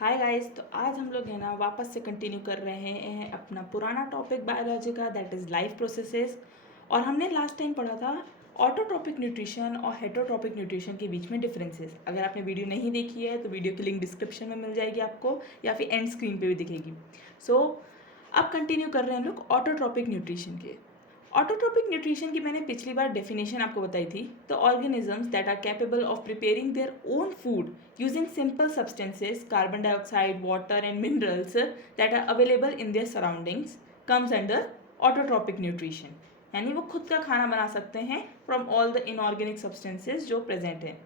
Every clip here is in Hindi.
Hi guys. तो आज हम लोग है ना वापस से कंटिन्यू कर रहे हैं अपना पुराना टॉपिक बायोलॉजी का, दैट इज़ लाइफ प्रोसेसेस। और हमने लास्ट टाइम पढ़ा था ऑटोट्रॉपिक न्यूट्रिशन और हेटरोट्रॉपिक न्यूट्रिशन के बीच में डिफरेंसेस। अगर आपने वीडियो नहीं देखी है तो वीडियो की लिंक डिस्क्रिप्शन में मिल जाएगी आपको, या फिर एंड स्क्रीन पे भी दिखेगी। अब कंटिन्यू कर रहे हैं हम लोग ऑटोट्रॉपिक न्यूट्रिशन के। ऑटोट्रॉपिक न्यूट्रिशन की मैंने पिछली बार डेफिनेशन आपको बताई थी। The organisms that are capable of preparing their own food using simple substances, carbon dioxide, water and minerals that are available in their surroundings comes under autotrophic nutrition. यानी वो खुद का खाना बना सकते हैं from all the inorganic substances जो प्रेजेंट हैं।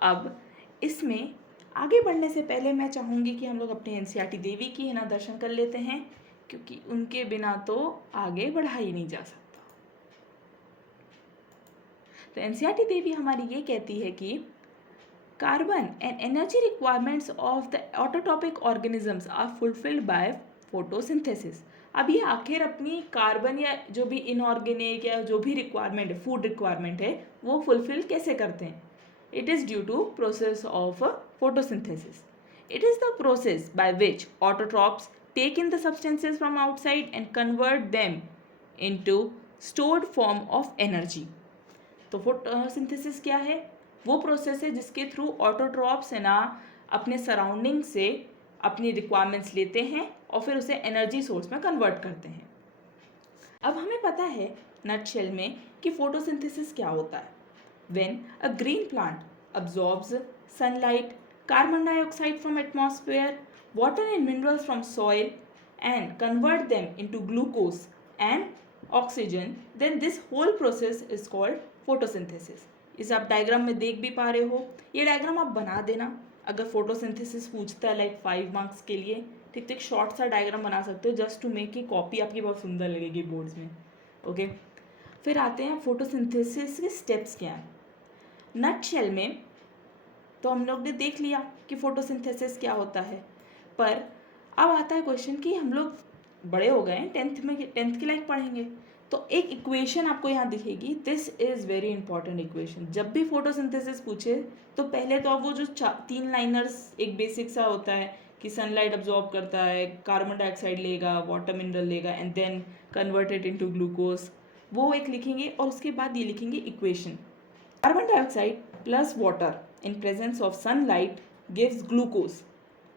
अब इसमें आगे बढ़ने से पहले मैं चाहूँगी कि हम लोग अपने एनसीईआरटी देवी की है ना दर्शन कर लेते हैं, क्योंकि उनके बिना तो आगे बढ़ा ही नहीं जा सकता। तो एनसीईआरटी देवी हमारी ये कहती है कि carbon and energy requirements of the autotrophic organisms are fulfilled by photosynthesis. अब ये आखिर अपनी कार्बन या जो भी इनऑर्गेनिक या जो भी रिक्वायरमेंट है, फूड रिक्वायरमेंट है, वो फुलफिल कैसे करते हैं? It is due to process of photosynthesis. It is the process by which autotrophs take in the substances from outside and convert them into stored form of energy. तो फोटोसिंथेसिस क्या है? वो प्रोसेस है जिसके थ्रू ऑटोट्रॉप्स है ना अपने सराउंडिंग से अपनी रिक्वायरमेंट्स लेते हैं और फिर उसे एनर्जी सोर्स में कन्वर्ट करते हैं। अब हमें पता है नटशेल में कि फोटोसिंथेसिस क्या होता है। When a green plant absorbs sunlight, carbon dioxide from atmosphere, water and minerals from soil and convert them into glucose and oxygen, then this whole process is called photosynthesis. इसे आप डायग्राम में देख भी पा रहे हो। ये डायग्राम आप बना देना अगर फोटोसिंथेसिस पूछता है लाइक 5 मार्क्स के लिए। ठीक ठीक शॉर्ट सा डायग्राम बना सकते हो जस्ट टू मेक की कॉपी आपकी बहुत सुंदर लगेगी बोर्ड्स में। ओके, फिर आते हैं फोटोसिंथेसिस के स्टेप्स क्या हैं। नटशेल में तो हम लोग ने देख लिया कि फोटोसिंथेसिस क्या होता है, पर अब आता है क्वेश्चन कि हम लोग बड़े हो गए हैं, टेंथ के लाइक पढ़ेंगे, तो एक इक्वेशन आपको यहाँ दिखेगी। This is very important equation. जब भी फोटोसिंथेसिस पूछे तो पहले तो अब वो जो 3 लाइनर्स एक बेसिक सा होता है कि सनलाइट अब्जॉर्ब करता है, कार्बन डाइऑक्साइड लेगा, वाटर मिनरल लेगा and then convert it into glucose, वो एक लिखेंगे और उसके बाद ये लिखेंगे equation. Carbon dioxide plus water in presence of sunlight gives glucose.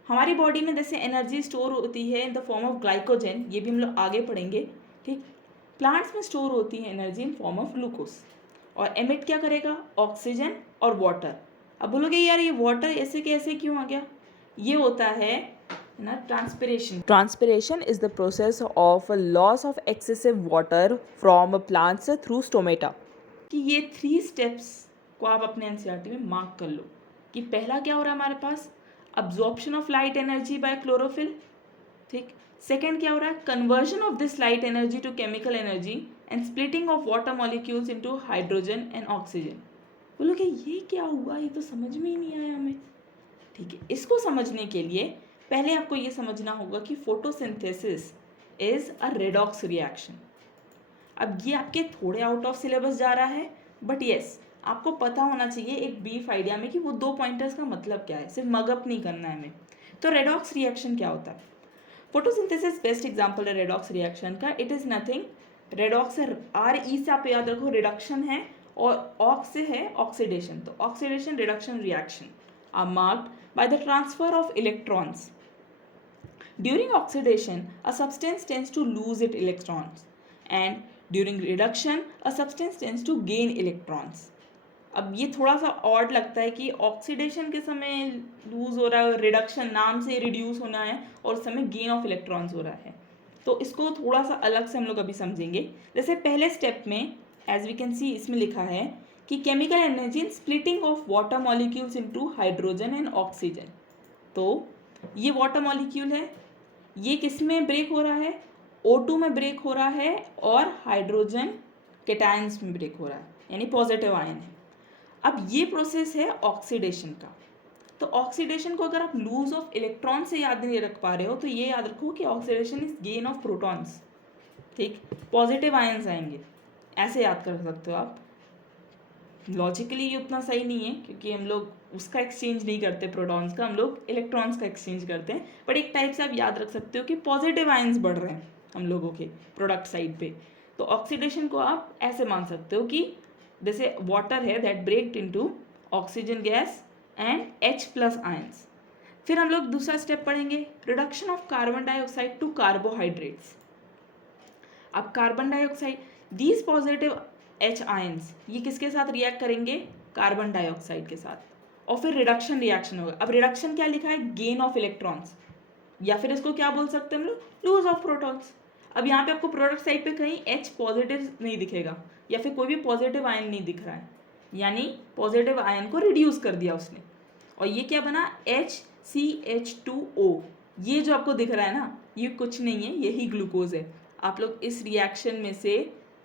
हमारी बॉडी में जैसे एनर्जी स्टोर होती है in the form of glycogen, ये भी हम लोग आगे पढ़ेंगे। ठीक, प्लांट्स में स्टोर होती है energy in form of glucose, और एमिट क्या करेगा? ऑक्सीजन और वाटर। अब बोलोगे यार ये वाटर ऐसे कैसे क्यों आ गया? ये होता है ना transpiration. Transpiration is the process of loss of excessive water from plants through stomata. कि ये 3 स्टेप्स को आप अपने एनसीईआरटी में मार्क कर लो कि पहला क्या हो रहा है हमारे पास? Absorption of light energy by chlorophyll. ठीक, सेकेंड क्या हो रहा है? Conversion of this light energy to chemical energy and splitting of water molecules into hydrogen and oxygen. बोलोगे ये क्या हुआ? ये तो समझ में ही नहीं आया हमें। ठीक है, इसको समझने के लिए पहले आपको ये समझना होगा कि photosynthesis is a redox reaction. अब ये आपके थोड़े आउट ऑफ सिलेबस जा रहा है, बट येस आपको पता होना चाहिए एक ब्रीफ आइडिया में कि वो 2 पॉइंटर्स का मतलब क्या है, सिर्फ मगअप नहीं करना है हमें। तो रेडॉक्स रिएक्शन क्या होता है? फोटोसिंथेसिस बेस्ट एग्जांपल है रेडॉक्स रिएक्शन का। इट इज़ नथिंग, रेडॉक्स से RE से आप याद रखो रिडक्शन है, और ऑक्स से है ऑक्सीडेशन। तो oxidation reduction reaction are marked by the transfer of electrons. During oxidation, a substance tends to lose its electrons, and during reduction, a substance tends to gain electrons. अब ये थोड़ा सा ऑड लगता है कि ऑक्सीडेशन के समय लूज हो रहा है, रिडक्शन नाम से रिड्यूस होना है, और उस समय गेन ऑफ इलेक्ट्रॉन्स हो रहा है। तो इसको थोड़ा सा अलग से हम लोग अभी समझेंगे। जैसे पहले स्टेप में एज वी कैन सी इसमें लिखा है कि chemical energy in splitting of water molecules into hydrogen and oxygen. तो ये वाटर मॉलिक्यूल है, ये किस में ब्रेक हो रहा है? O2 में ब्रेक हो रहा है, और हाइड्रोजन केटायंस में ब्रेक हो रहा है, यानी पॉजिटिव आयन है। अब ये प्रोसेस है ऑक्सीडेशन का। तो ऑक्सीडेशन को अगर आप लूज ऑफ इलेक्ट्रॉन से याद नहीं रख पा रहे हो तो ये याद रखो कि oxidation is gain of protons. ठीक, पॉजिटिव आयन्स आएंगे, ऐसे याद कर सकते हो आप। लॉजिकली ये उतना सही नहीं है क्योंकि हम लोग उसका एक्सचेंज नहीं करते प्रोटॉन्स का, हम लोग इलेक्ट्रॉन्स का एक्सचेंज करते हैं। बट एक टाइप से आप याद रख सकते हो कि पॉजिटिव आयंस बढ़ रहे हैं हम लोगों के प्रोडक्ट साइड पे। तो ऑक्सीडेशन को आप ऐसे मान सकते हो कि जैसे वाटर है that breaked into oxygen gas and H+ ions. फिर हम लोग दूसरा स्टेप पढ़ेंगे, reduction of carbon dioxide to carbohydrates. अब carbon dioxide, these positive H ions ये किसके साथ रिएक्ट करेंगे, कार्बन डाइऑक्साइड के साथ, और फिर रिडक्शन रिएक्शन होगा। अब रिडक्शन क्या लिखा है, गेन ऑफ इलेक्ट्रॉन्स, या फिर इसको क्या बोल सकते हैं हम लोग, लूज ऑफ प्रोटॉन्स। अब यहाँ पे आपको प्रोडक्ट साइड पे कहीं H पॉजिटिव नहीं दिखेगा या फिर कोई भी पॉजिटिव आयन नहीं दिख रहा है, यानी पॉजिटिव आयन को रिड्यूस कर दिया उसने। और ये क्या बना, HCH2O। ये जो आपको दिख रहा है ना, ये कुछ नहीं है, यही ग्लूकोज है। आप लोग इस रिएक्शन में से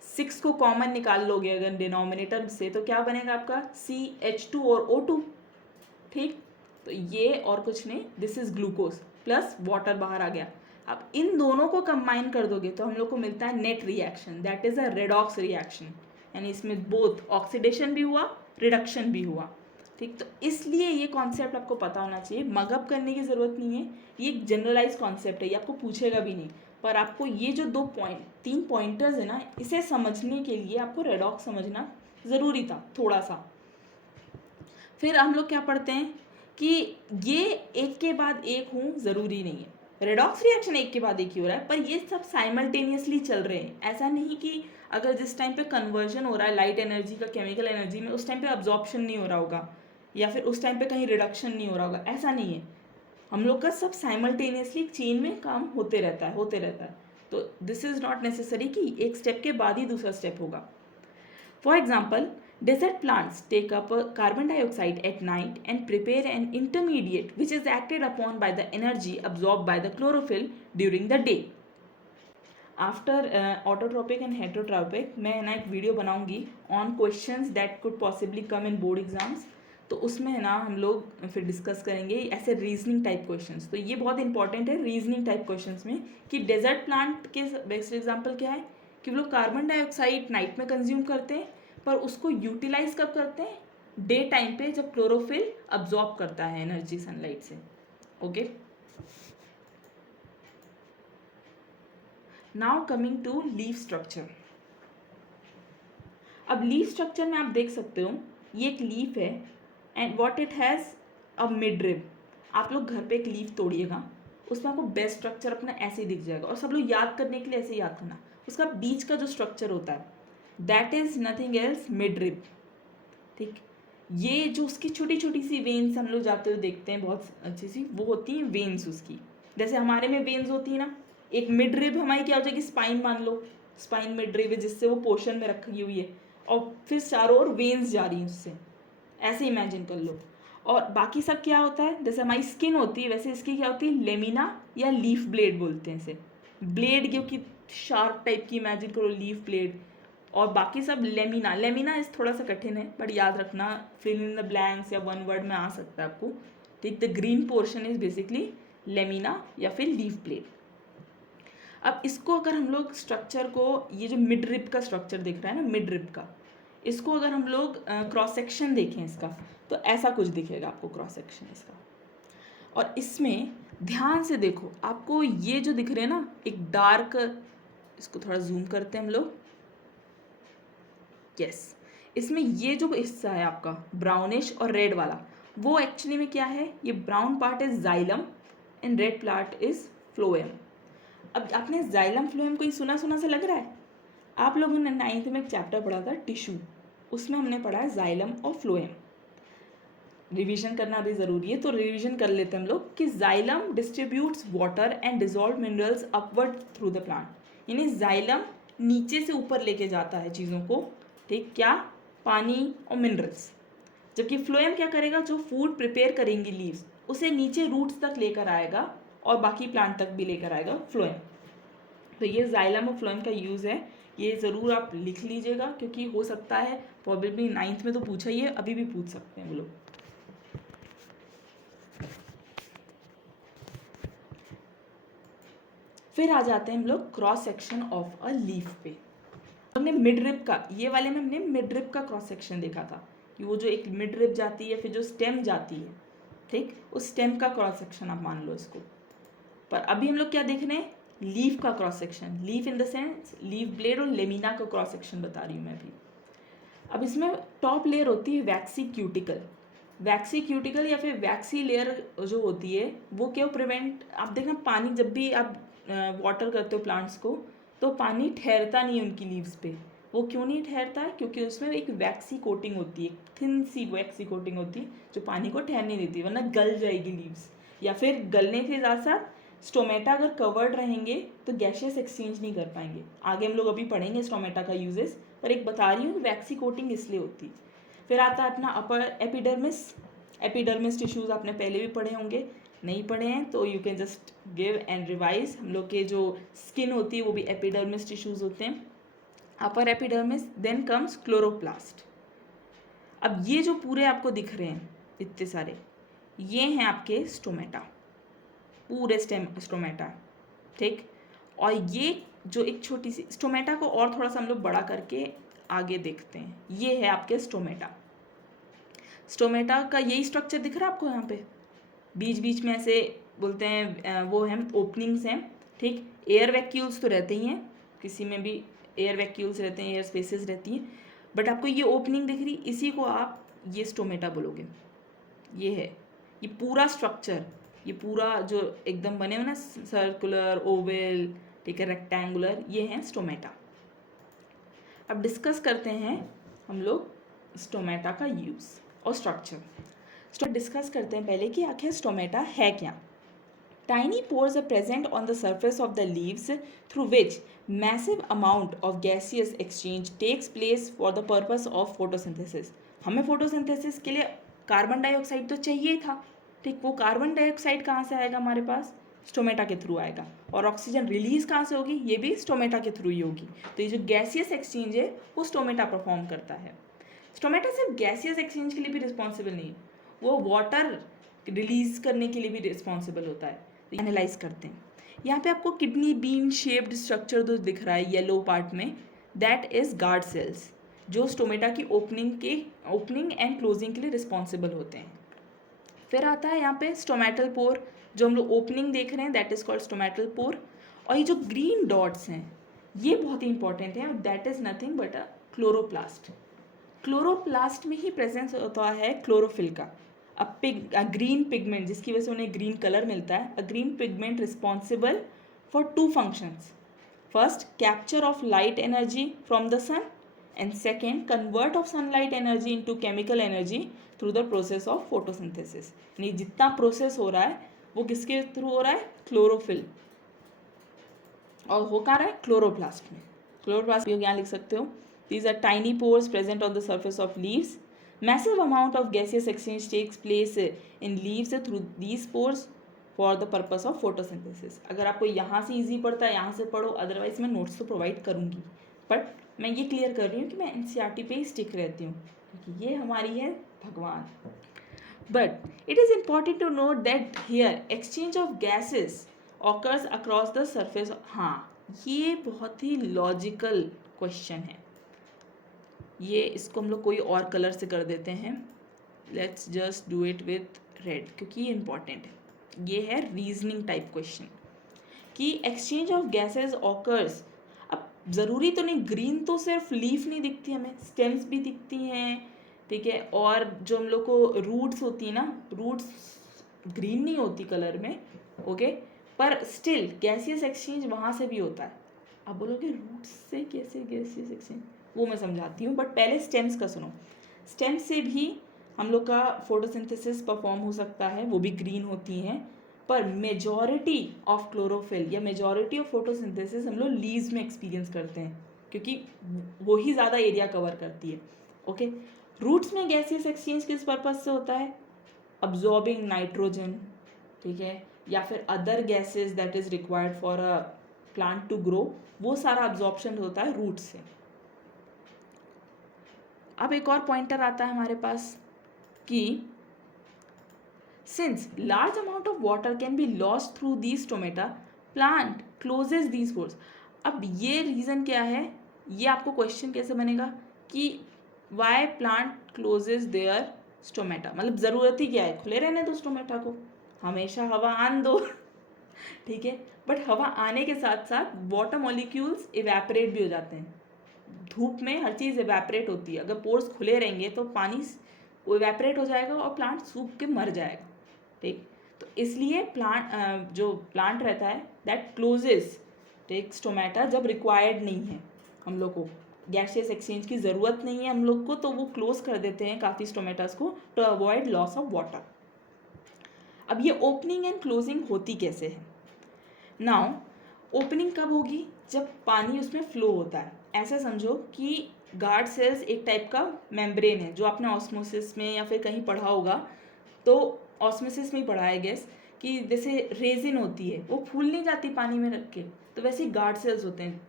6 को कॉमन निकाल लोगे अगर डिनोमिनेटर से, तो क्या बनेगा आपका CH2 और O2। ठीक, तो ये और कुछ नहीं, this is glucose plus water बाहर आ गया। अब इन दोनों को कंबाइन कर दोगे तो हम लोग को मिलता है net reaction, that is a redox reaction, यानी इसमें बोथ ऑक्सीडेशन भी हुआ, रिडक्शन भी हुआ। ठीक, तो इसलिए ये कॉन्सेप्ट आपको पता होना चाहिए, मगअप करने की ज़रूरत नहीं है, ये एक जनरलाइज कॉन्सेप्ट है, ये आपको पूछेगा भी नहीं। पर आपको ये जो 3 पॉइंटर्स है ना, इसे समझने के लिए आपको रेडॉक्स समझना ज़रूरी था थोड़ा सा। फिर हम लोग क्या पढ़ते हैं कि ये एक के बाद एक हूँ ज़रूरी नहीं है, रेडॉक्स रिएक्शन एक के बाद एक ही हो रहा है, पर ये सब साइमल्टेनियसली चल रहे हैं। ऐसा नहीं कि अगर जिस टाइम पे कन्वर्जन हो रहा है लाइट एनर्जी का केमिकल एनर्जी में, उस टाइम पे अब्जॉर्प्शन नहीं हो रहा होगा या फिर उस टाइम पे कहीं रिडक्शन नहीं हो रहा होगा, ऐसा नहीं है। हम लोग का सब साइमल्टेनियसली चेन में काम होते रहता है। तो दिस इज़ नॉट नेसेसरी कि एक स्टेप के बाद ही दूसरा स्टेप होगा। For example, desert plants take up carbon dioxide at night and prepare an intermediate which is acted upon by the energy absorbed by the chlorophyll during the day. After autotropic and heterotropic मैं ना एक वीडियो बनाऊंगी on questions that could possibly come in board exams, तो उसमें ना हम लोग फिर डिस्कस करेंगे ऐसे रीजनिंग टाइप क्वेश्चंस। तो ये बहुत इंपॉर्टेंट है रीजनिंग टाइप क्वेश्चंस में कि डेजर्ट प्लांट के बेस्ट एग्जांपल क्या है कि वो लोग कार्बन डाइऑक्साइड नाइट में कंज्यूम करते हैं, पर उसको यूटिलाइज कब करते हैं, डे टाइम पे, जब क्लोरोफिल अब्जॉर्ब करता है एनर्जी सनलाइट से। Okay, now coming to leaf structure. अब लीफ स्ट्रक्चर में आप देख सकते हो ये एक लीफ है and what it has a midrib. आप लोग घर पे एक लीफ तोड़िएगा, उसमें आपको बेस्ट स्ट्रक्चर अपना ऐसे ही दिख जाएगा, और सब लोग याद करने के लिए ऐसे याद करना, उसका बीच का जो स्ट्रक्चर होता है that is nothing else mid rib. ठीक, ये जो उसकी छोटी छोटी सी वेन्स हम लोग जाते हुए देखते हैं बहुत अच्छी सी, वो होती हैं वेन्स उसकी, जैसे हमारे में वेन्स होती है ना। एक मिड रिब हमारी क्या हो जाएगी, स्पाइन मान लो, स्पाइन मिड रिब है जिससे वो पोर्शन में रखी हुई है, और फिर चारों ओर वेन्स जा रही हैं उससे, ऐसे इमेजिन कर लो। और बाकी सब क्या होता है, जैसे हमारी स्किन होती है वैसे इसकी क्या होती है, लेमिना या लीफ ब्लेड बोलते हैं इसे, ब्लेड क्योंकि शार्प टाइप की इमेजिन करो, लीफ ब्लेड। और बाकी सब लेमिना, लेमिना इस थोड़ा सा कठिन है बट याद रखना, फिल इन द ब्लैंक्स या वन वर्ड में आ सकता है आपको। ठीक, the green portion is basically lamina या फिर लीफ ब्लेड। अब इसको अगर हम लोग स्ट्रक्चर को, ये जो मिड रिब का स्ट्रक्चर दिख रहा है ना, मिड रिब का, इसको अगर हम लोग क्रॉस सेक्शन देखें इसका, तो ऐसा कुछ दिखेगा आपको क्रॉस सेक्शन इसका। और इसमें ध्यान से देखो, आपको ये जो दिख रहे हैं ना एक डार्क, इसको थोड़ा जूम करते हैं हम लोग, यस, इसमें ये जो हिस्सा है आपका ब्राउनिश और रेड वाला, वो एक्चुअली में क्या है, ये brown part is xylem and red part is phloem. अब आपने जाइलम फ्लोएम को ही सुना सुना से लग रहा है, आप लोगों ने 9th में एक चैप्टर पढ़ा था टिश्यू, उसमें हमने पढ़ा है जाइलम और फ्लोएम। रिवीजन करना भी ज़रूरी है, तो रिवीजन कर लेते हैं हम लोग कि xylem distributes water and dissolve minerals upward through the plant, यानी जाइलम नीचे से ऊपर लेके जाता है चीज़ों को, ठीक, क्या, पानी और मिनरल्स। जबकि फ्लोएम क्या करेगा, जो फूड प्रिपेयर करेंगी लीव्स उसे नीचे रूट्स तक लेकर आएगा और बाकी प्लांट तक भी लेकर आएगा फ्लोएम। तो ये जाइलम और फ्लोएम का यूज़ है, ये ज़रूर आप लिख लीजिएगा क्योंकि हो सकता है प्रॉबेबली 9th में तो पूछा ही है, अभी भी पूछ सकते हैं वो लोग। फिर आ जाते हैं हम लोग cross section of a leaf पे। हमने मिड रिब का, ये वाले में हमने मिड रिब का क्रॉस सेक्शन देखा था, कि वो जो एक मिड रिब जाती है फिर जो स्टेम जाती है, ठीक, उस स्टेम का क्रॉस सेक्शन आप मान लो इसको। पर अभी हम लोग क्या देख रहे हैं, लीफ का cross section, leaf in the sense leaf blade और लेमिना का क्रॉस सेक्शन बता रही हूँ मैं अभी। अब इसमें टॉप लेयर होती है वैक्सी क्यूटिकल। वैक्सी क्यूटिकल या फिर वैक्सी लेयर जो होती है वो क्या प्रिवेंट, आप देखना पानी जब भी आप वाटर करते हो प्लांट्स को तो पानी ठहरता नहीं उनकी लीव्स पे। वो क्यों नहीं ठहरता है, क्योंकि उसमें एक वैक्सी कोटिंग होती है, थिन सी वैक्सी कोटिंग होती है जो पानी को ठहरने देती है, वरना गल जाएगी लीव्स। या फिर गलने के साथ साथ स्टोमेटा अगर कवर्ड रहेंगे तो गैशियस एक्सचेंज नहीं कर पाएंगे। आगे हम लोग अभी पढ़ेंगे स्टोमेटा का यूजेस, पर एक बता रही हूँ वैक्सी कोटिंग इसलिए होती है। फिर आता है अपना अपर एपिडर्मिस। एपिडर्मिस टिश्यूज आपने पहले भी पढ़े होंगे, नहीं पढ़े हैं तो you can just give and revise. हम लोग के जो स्किन होती है वो भी एपिडर्मिस टिश्यूज होते हैं, upper epidermis. Then comes chloroplast. अब ये जो पूरे आपको दिख रहे हैं इतने सारे, ये हैं आपके स्टोमेटा, पूरे स्टोमेटा, ठीक। और ये जो एक छोटी सी स्टोमेटा को और थोड़ा सा हम लोग बड़ा करके आगे देखते हैं, ये है आपके स्टोमेटा। स्टोमेटा का यही स्ट्रक्चर दिख रहा है आपको यहाँ पे, बीच बीच में ऐसे बोलते हैं वो हैं ओपनिंग्स हैं, ठीक। एयर वैक्यूल्स तो रहते ही हैं, किसी में भी एयर वैक्यूल्स रहते हैं, एयर स्पेसेस रहती हैं, बट आपको ये ओपनिंग दिख रही, इसी को आप ये स्टोमेटा बोलोगे। ये है ये पूरा स्ट्रक्चर, ये पूरा जो एकदम बने हुए ना सर्कुलर, ओवल, ठीक है, रेक्टेंगुलर, ये हैं स्टोमेटा। अब डिस्कस करते हैं हम लोग स्टोमेटा का यूज़ और स्ट्रक्चर। डिस्कस करते हैं पहले कि आखिर स्टोमेटा है क्या। Tiny pores are present on the surface of the leaves through which massive amount of gaseous exchange takes place for the purpose of photosynthesis. हमें फोटोसिंथेसिस के लिए कार्बन डाइऑक्साइड तो चाहिए था, ठीक। वो कार्बन डाइऑक्साइड कहाँ से आएगा हमारे पास, स्टोमेटा के थ्रू आएगा। और ऑक्सीजन रिलीज कहाँ से होगी, ये भी स्टोमेटा के थ्रू ही होगी। तो ये जो गैसियस एक्सचेंज है वो स्टोमेटा परफॉर्म करता है। स्टोमेटा सिर्फ गैसियस एक्सचेंज के लिए भी रिस्पॉन्सिबल नहीं, वो वाटर रिलीज करने के लिए भी रिस्पॉन्सिबल होता है। तो एनालाइज करते हैं, यहाँ पे आपको किडनी बीन शेप्ड स्ट्रक्चर जो दिख रहा है येलो पार्ट में, दैट इज गार्ड सेल्स, जो स्टोमेटा की ओपनिंग एंड क्लोजिंग के लिए रिस्पॉन्सिबल होते हैं। फिर आता है यहाँ पे स्टोमेटल पोर, जो हम लोग ओपनिंग देख रहे हैं, that is called stomatal pore. और ये जो ग्रीन डॉट्स हैं ये बहुत ही इंपॉर्टेंट है, और that is nothing but a chloroplast. Chloroplast में ही प्रेजेंस होता है क्लोरोफिल का, अ ग्रीन पिगमेंट, जिसकी वजह से उन्हें ग्रीन कलर मिलता है। A green pigment responsible for two functions, first capture of light energy from the sun, and second convert of sunlight energy into chemical energy through the process of photosynthesis. यानी जितना प्रोसेस हो रहा है वो किसके थ्रू हो रहा है, क्लोरोफिल, और हो कहाँ रहा है, क्लोरोप्लास्ट में। क्लोरोप्लास्ट यहाँ लिख सकते हो, these are tiny pores present on the surface of leaves. Massive amount of gaseous exchange takes place in leaves through these pores for the purpose of photosynthesis. अगर आपको यहाँ से इजी पड़ता है यहाँ से पढ़ो, अदरवाइज मैं नोट्स तो प्रोवाइड करूँगी, बट मैं ये क्लियर कर रही हूँ कि मैं एनसीईआरटी पे ही स्टिक रहती हूँ क्योंकि ये हमारी है भगवान। But it is important to note that here exchange of gases occurs across the surface. हाँ, ये बहुत ही लॉजिकल क्वेश्चन है, ये इसको हम लोग कोई और कलर से कर देते हैं, let's just do it with red क्योंकि ये इंपॉर्टेंट है। ये है रीजनिंग टाइप क्वेश्चन कि एक्सचेंज ऑफ गैसेस ऑकर्स। अब ज़रूरी तो नहीं, ग्रीन तो सिर्फ लीफ नहीं दिखती हमें, स्टेम्स भी दिखती हैं, ठीक है। और जो हम लोग को रूट्स होती है ना, रूट्स ग्रीन नहीं होती कलर में, ओके, पर स्टिल गैसियस एक्सचेंज वहाँ से भी होता है। आप बोलोगे रूट्स से कैसे गैसियस एक्सचेंज, वो मैं समझाती हूँ, बट पहले स्टेम्स का सुनो। स्टेम्स से भी हम लोग का फोटोसिंथेसिस परफॉर्म हो सकता है, वो भी ग्रीन होती हैं, पर मेजॉरिटी ऑफ क्लोरोफिल या मेजॉरिटी ऑफ फोटोसिंथेसिस हम लोग लीव्स में एक्सपीरियंस करते हैं क्योंकि वो ही ज़्यादा एरिया कवर करती है, ओके। रूट्स में गैसियस एक्सचेंज किस पर्पज़ से होता है, अब्जॉर्बिंग नाइट्रोजन, ठीक है, या फिर other gases that is required for a plant to grow, वो सारा अब्जॉर्प्शन होता है रूट से। अब एक और पॉइंटर आता है हमारे पास कि since large amount of water can be lost through these stomata, plant closes these pores. अब ये रीज़न क्या है, ये आपको क्वेश्चन कैसे बनेगा कि why plant closes their stomata, मतलब ज़रूरत ही क्या है, खुले रहने दो स्टोमेटा को, हमेशा हवा आन दो ठीक है। बट हवा आने के साथ साथ वाटर मॉलिक्यूल्स इवेपोरेट भी हो जाते हैं। धूप में हर चीज़ इवेपोरेट होती है, अगर पोर्स खुले रहेंगे तो पानी इवेपोरेट हो जाएगा और प्लांट सूख के मर जाएगा, ठीक। तो इसलिए प्लांट जो प्लांट रहता है दैट क्लोजेस टेक स्टोमेटा जब रिक्वायर्ड नहीं है, हम लोग को गैसियस एक्सचेंज की ज़रूरत नहीं है हम लोग को, तो वो क्लोज कर देते हैं काफ़ी स्टोमेटास को to avoid loss of water. अब ये ओपनिंग एंड क्लोजिंग होती कैसे है? नाउ ओपनिंग कब होगी? जब पानी उसमें फ्लो होता है। ऐसा समझो कि गार्ड सेल्स एक टाइप का मेम्ब्रेन है, जो आपने ऑस्मोसिस में या फिर कहीं पढ़ा होगा, तो ऑस्मोसिस में ही पढ़ा है गेस, कि जैसे रेजिन होती है वो फूल नहीं जाती पानी में रख के, तो वैसे ही गार्ड सेल्स होते हैं।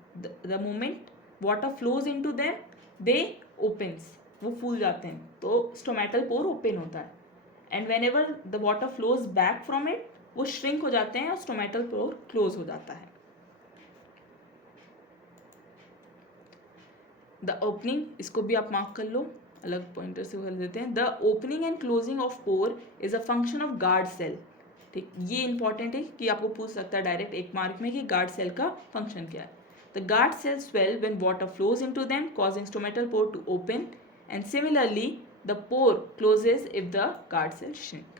The moment water flows into them they opens, वो फूल जाते हैं, तो स्टोमेटल पोर ओपन होता है। And when ever the water flows back from it, वो श्रिंक हो जाते हैं और स्टोमेटल पोर क्लोज हो जाता है। द ओपनिंग, इसको भी आप मार्क कर लो, अलग पॉइंटर से कर देते हैं। The opening and closing of pore is a function of guard cell, ठीक। ये इंपॉर्टेंट है कि आपको पूछ सकता है डायरेक्ट एक मार्क में कि गार्ड सेल का फंक्शन क्या है। The guard cell swell when water flows into them causing stomatal pore to open, and similarly the pore closes if the guard cell shrink.